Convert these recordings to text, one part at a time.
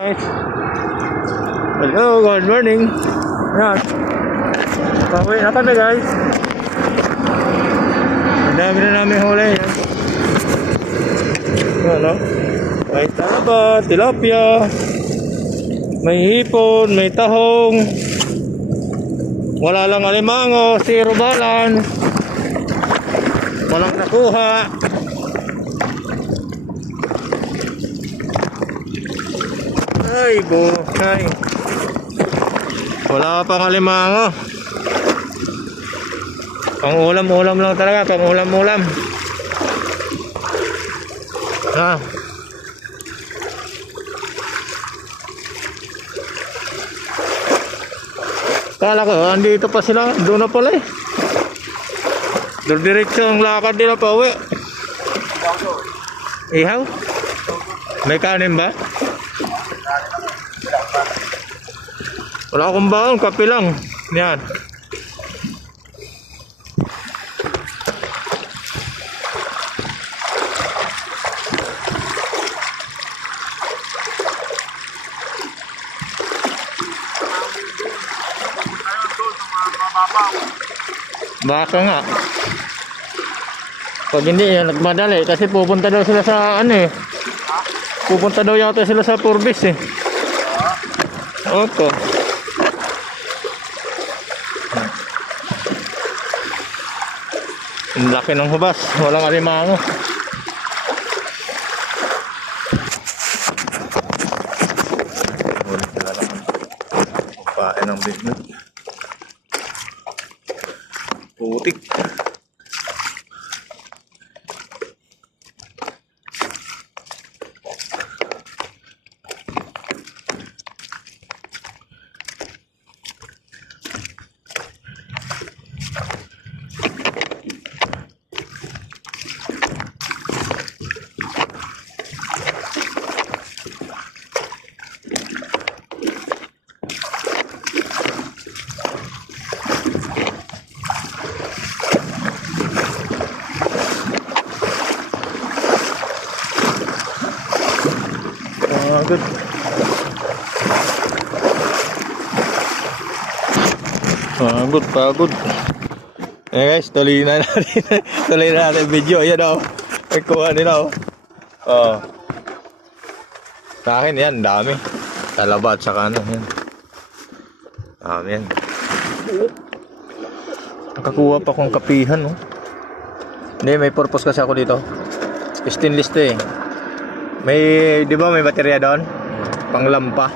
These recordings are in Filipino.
Hello, good morning. Yan. Pauwi na kami guys. Ang dami na namin huli. Yan o. May talaba, tilapia, may hipon, may tahong. Wala lang alimango, zero balan. Walang nakuha. Ay, buhay. Wala pang alimango. Pang ulam-ulam lang talaga, pang ulam-ulam. Ha. Kala ko, andito pa sila, doon na pala eh. Doon diretso ang lakad nila pa uwi. Ihaw? May kanin ba? Wala akong baon, kape lang. Yan. Baka nga. Pag hindi yan, nagmadali. Kasi pupunta daw sila sa ano eh. Pupunta daw yata sila sa Purbis eh. Opo. Ang laki ng hubas. Walang alimango. Huli sila naman. Papain ng business. Putik. Good. Pagod. Eh guys, tuloy na natin video. Ayan o. May kuha nila o. Oh. Sa akin yan, dami. Talaba at saka ano. Yan. Dami yan. Nakakuha pa akong kapihan o. Hindi, may purpose kasi ako dito. Stainless to eh. May, di ba may baterya doon? Panglampa.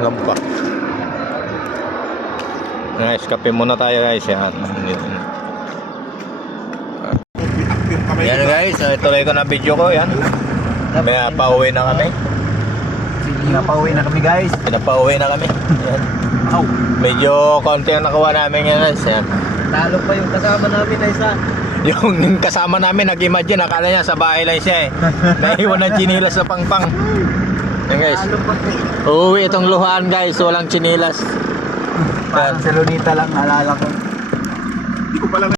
Lampa. Guys, kape muna tayo guys. Yan. Yan guys, ituloy ko na video ko. Yan. May pauwi na kami. Napauwi na kami guys. Napauwi na kami. Yan. Medyo konti ang nakuha namin yan guys. Yan. Talo pa yung kasama namin na isa. Yung kasama namin nag-imagine, akala niya sa bahay lang siya eh. Naiwan ng chinilas sa pangpang. Yan guys. Uuwi itong luhaan guys, walang chinilas. Parang sa Lunita lang, naalala ko. Hindi ko pala